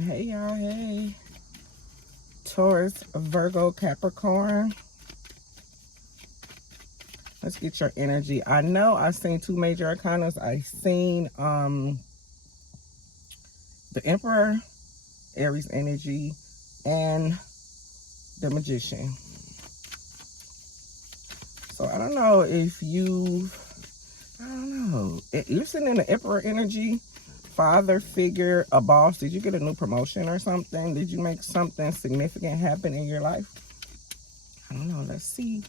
Hey y'all, hey. Taurus, Virgo, Capricorn. Let's get your energy. I know I've seen two major arcanas. I've seen the Emperor, Aries energy, and the Magician. So I don't know if you're sitting in the Emperor energy, father figure, a boss. Did you get a new promotion or something? Did you make something significant happen in your life? I don't know. Let's see.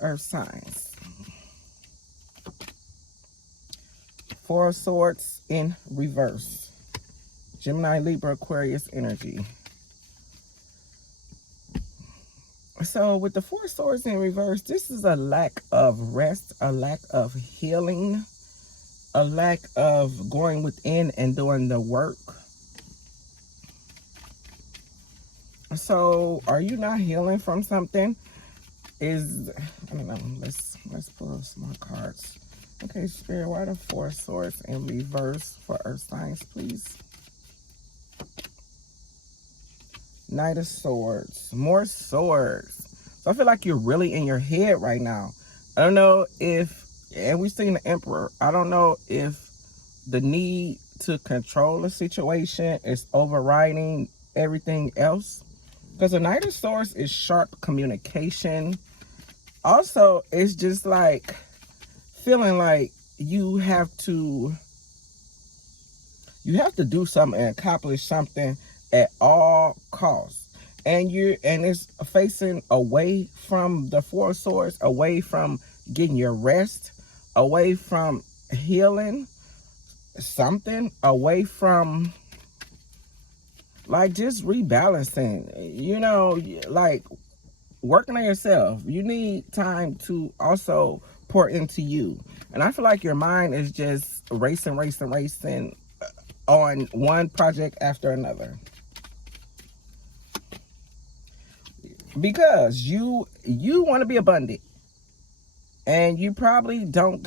Earth signs. Four of Swords in reverse. Gemini, Libra, Aquarius energy. So with the Four of Swords in reverse, this is a lack of rest, a lack of healing, a lack of going within and doing the work. So are you not healing from something? I don't know, let's pull some more cards. Okay, Spirit, why the Four of Swords in reverse for Earth signs, please? Knight of Swords, more swords. So I feel like you're really in your head right now. I don't know if, and we've seen the Emperor, I don't know if the need to control the situation is overriding everything else. Because the Knight of Swords is sharp communication. Also, it's just like feeling like you have to do something and accomplish something at all costs. And it's facing away from the Four of Swords, away from getting your rest, away from healing something, away from like just rebalancing, like working on yourself. You need time to also pour into you. And I feel like your mind is just racing on one project after another. Because you want to be abundant. And you probably don't,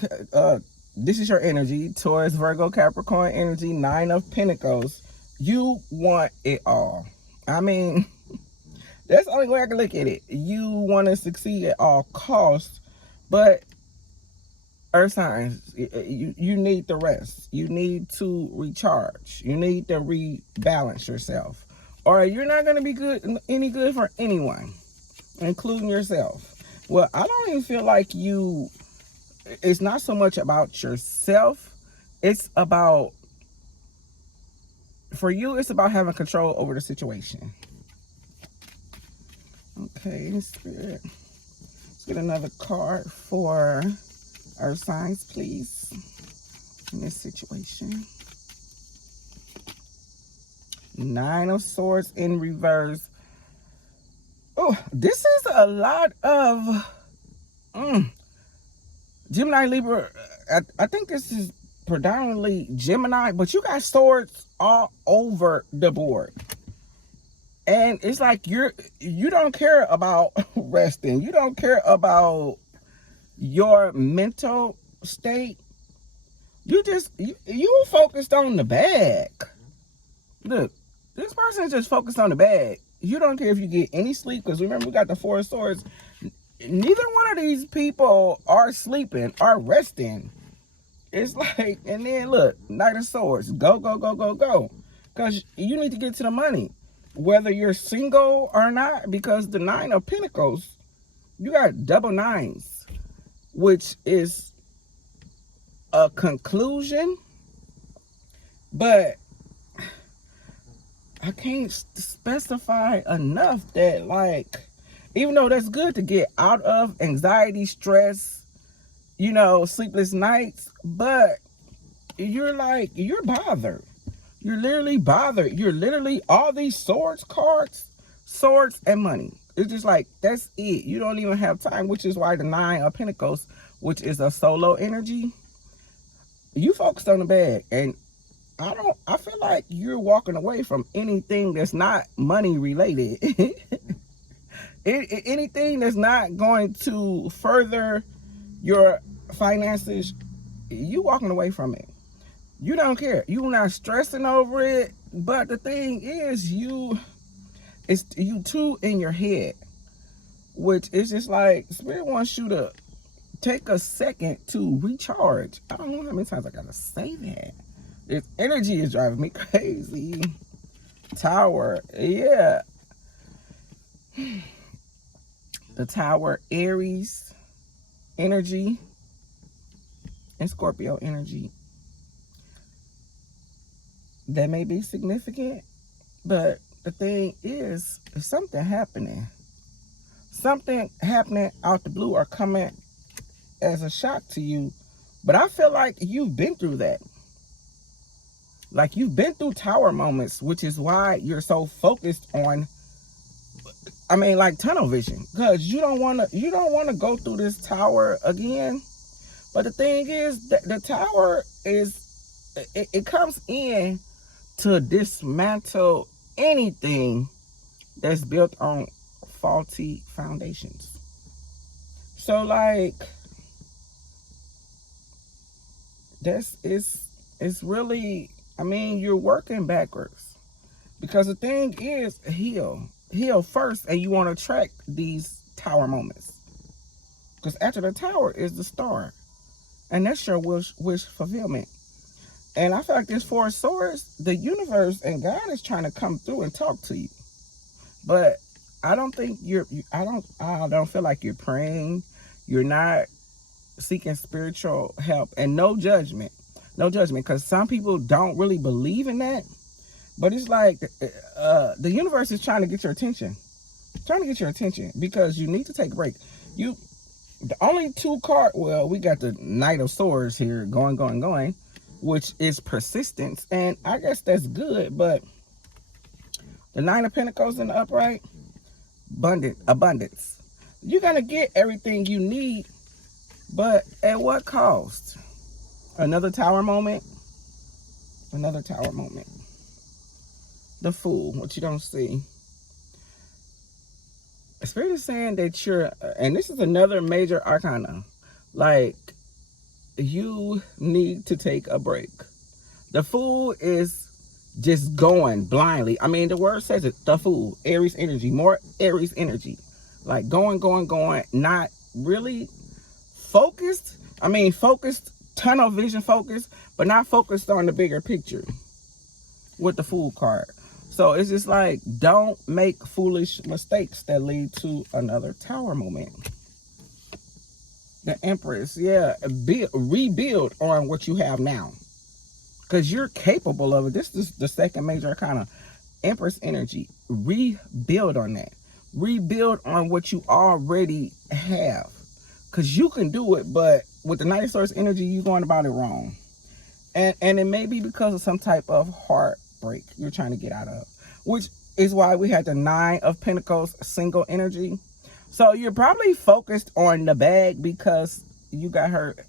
this is your energy, Taurus, Virgo, Capricorn energy, Nine of Pentacles. You want it all. I mean, that's the only way I can look at it. You want to succeed at all costs, but Earth signs, you need the rest. You need to recharge. You need to rebalance yourself. Or you're not going to be any good for anyone, including yourself. Well, I don't even feel like it's not so much about yourself. It's about, for you, it's about having control over the situation. Okay, Spirit. Let's get another card for Earth signs, please, in this situation. Nine of Swords in reverse. Oh, this is a lot of Gemini, Libra. I think this is predominantly Gemini, but you got swords all over the board. And it's like you don't care about resting. You don't care about your mental state. You focused on the bag. Look, this person is just focused on the bag. You don't care if you get any sleep, because remember, we got the Four of Swords. Neither one of these people are sleeping, are resting. It's like, and then look, Knight of Swords, go, go, go, go, go. Because you need to get to the money, whether you're single or not, because the Nine of Pentacles, you got double nines, which is a conclusion, but I can't specify enough that, like, even though that's good to get out of anxiety, stress, sleepless nights, but you're bothered. You're literally bothered. You're literally, all these swords cards, swords and money. It's just like, that's it. You don't even have time, which is why the Nine of Pentacles, which is a solo energy, you focused on the bag. And I feel like you're walking away from anything that's not money related. Anything that's not going to further your finances, you walking away from it. You don't care. You're not stressing over it. But the thing is, it's you too in your head, which is just like Spirit wants you to take a second to recharge. I don't know how many times I gotta say that. This energy is driving me crazy. Tower, yeah. The Tower, Aries energy and Scorpio energy. That may be significant, but the thing is, if something happening out the blue or coming as a shock to you, but I feel like you've been through that. Like you've been through tower moments, which is why you're so focused on, I mean, like tunnel vision, because you don't want to go through this tower again. But the thing is that the tower is, it comes in to dismantle anything that's built on faulty foundations. So like, it's really, I mean, you're working backwards, because the thing is, heal first, and you want to track these tower moments, because after the tower is the star, and that's your wish fulfillment. And I feel like this Four of Swords, the universe and God is trying to come through and talk to you, but I don't think I don't feel like you're praying. You're not seeking spiritual help, and no judgment, because some people don't really believe in that. But it's like the universe is trying to get your attention, because you need to take a break. The only two card, well, we got the Knight of Swords here, going, which is persistence, and I guess that's good. But the Nine of Pentacles in the upright, abundance. You're gonna get everything you need, but at what cost? Another tower moment. The Fool, what you don't see. Spirit is saying that you're, and this is another major arcana, like you need to take a break. The Fool is just going blindly. I mean, the word says it, the Fool, Aries energy, more Aries energy. Like going, not really focused. I mean, focused, tunnel vision focused, but not focused on the bigger picture with the Fool card. So it's just like, don't make foolish mistakes that lead to another tower moment. The Empress, yeah, rebuild on what you have now, because you're capable of it. This is the second major kind of Empress energy. Rebuild on that. Rebuild on what you already have, because you can do it. But with the Knight of Swords energy, you're going about it wrong, and it may be because of some type of heartbreak you're trying to get out of, which is why we had the Nine of Pentacles single energy. So you're probably focused on the bag, because you got hurt.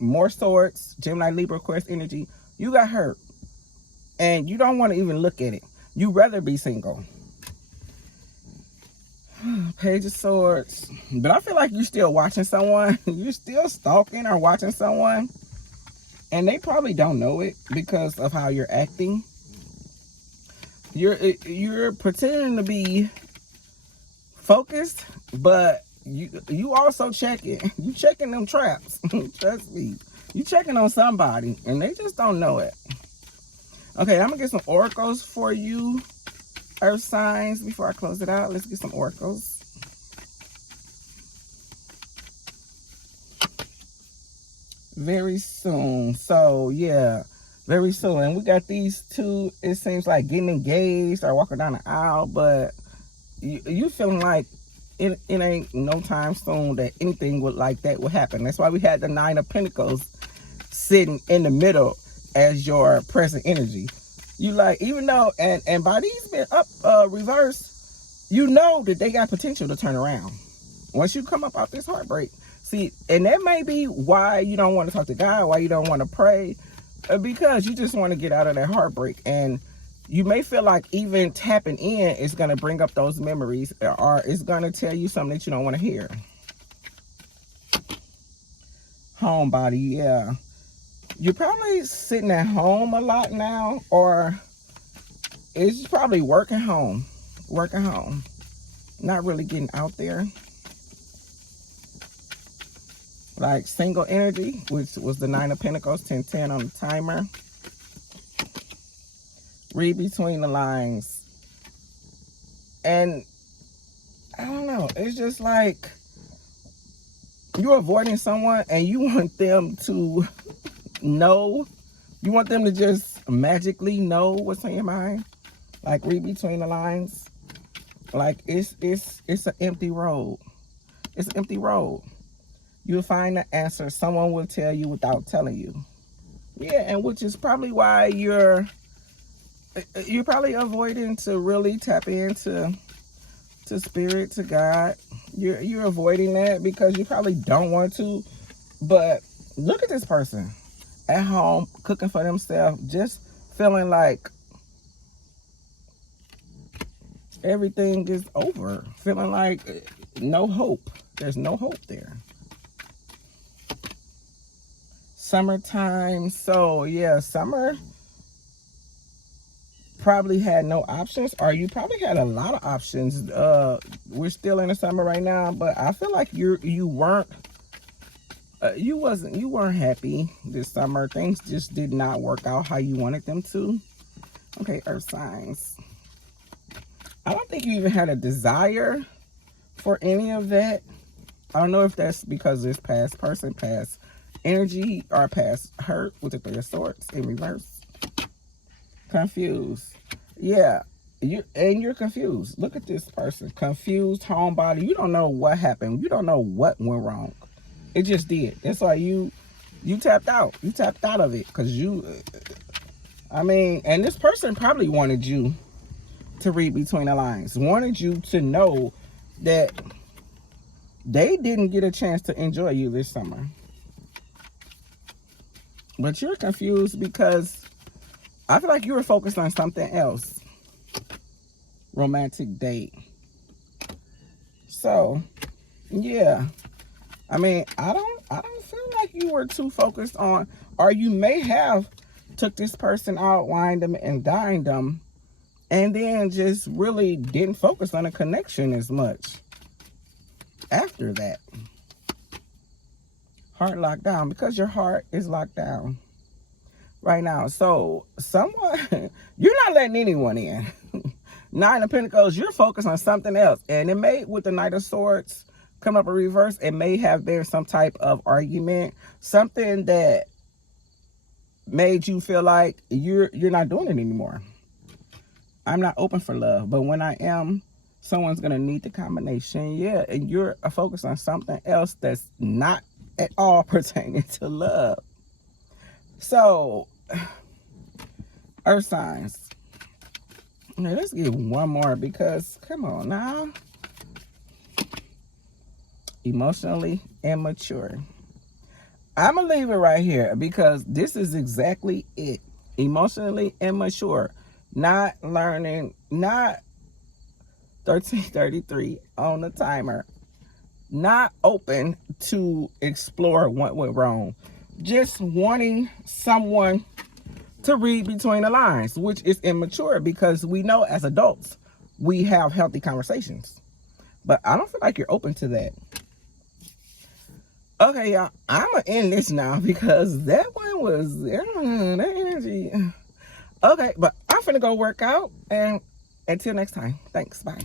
More Swords, Gemini, Libra, Aquarius energy. You got hurt, and you don't want to even look at it. You rather be single. Page of Swords. But I feel like you're still watching someone. You're still stalking or watching someone, and they probably don't know it because of how you're acting. You're pretending to be focused, but you also checking. You checking them traps. Trust me. You checking on somebody, and they just don't know it. Okay, I'm gonna get some oracles for you, Earth signs, before I close it out. Let's get some oracles. Very soon. So yeah, very soon. And we got these two, it seems like getting engaged or walking down the aisle, but you feeling like it ain't no time soon that anything like that will happen. That's why we had the Nine of Pentacles sitting in the middle as your present energy. You like, even though, and by these being up reverse, you know that they got potential to turn around once you come up out this heartbreak. See, and that may be why you don't want to talk to God, why you don't want to pray, because you just want to get out of that heartbreak. And you may feel like even tapping in is going to bring up those memories, or it's going to tell you something that you don't want to hear. Homebody, yeah. You're probably sitting at home a lot now, or it's probably working home, not really getting out there. Like single energy, which was the 9 of Pentacles, 10-10 on the timer. Read between the lines. And I don't know, it's just like you're avoiding someone and you want them to know. You want them to just magically know what's on your mind. Like, read between the lines. Like, it's an empty road. It's an empty road. You'll find the answer. Someone will tell you without telling you. Yeah, and which is probably why you're probably avoiding to really tap into spirit, to God. You're avoiding that because you probably don't want to. But look at this person at home cooking for themselves, just feeling like everything is over, feeling like no hope. There's no hope there. Summertime. So yeah, summer probably had no options, or you probably had a lot of options. We're still in the summer right now, but I feel like you weren't happy this summer. Things just did not work out how you wanted them to. Okay, earth signs. I don't think you even had a desire for any of that. I don't know if that's because this past person, past energy, or past hurt with the 3 of Swords in reverse. Confused. Yeah, you're confused. Look at this person. Confused, homebody. You don't know what happened. You don't know what went wrong. It just did. That's why you tapped out. You tapped out of it because and this person probably wanted you to read between the lines. Wanted you to know that they didn't get a chance to enjoy you this summer. But you're confused because I feel like you were focused on something else. Romantic date. So, yeah. I don't feel like you were too focused on, or you may have took this person out, wined them and dined them, and then just really didn't focus on a connection as much after that. Heart locked down, because your heart is locked down right now. So someone, you're not letting anyone in. 9 of Pentacles, you're focused on something else. And it may, with the Knight of Swords come up in reverse, it may have been some type of argument, something that made you feel like you're not doing it anymore. I'm not open for love, but when I am, someone's gonna need the combination. Yeah, and you're focused on something else that's not at all pertaining to love. So, earth signs. Now, let's get one more, because come on now. Emotionally immature. I'm gonna leave it right here because this is exactly it. Emotionally immature. Not learning, not 1333 on the timer. Not open to explore what went wrong. Just wanting someone to read between the lines, which is immature, because we know as adults we have healthy conversations. But I don't feel like you're open to that. Okay, y'all, I'm going to end this now because that one was, that energy. Okay, but I'm finna go work out, and until next time, thanks, bye.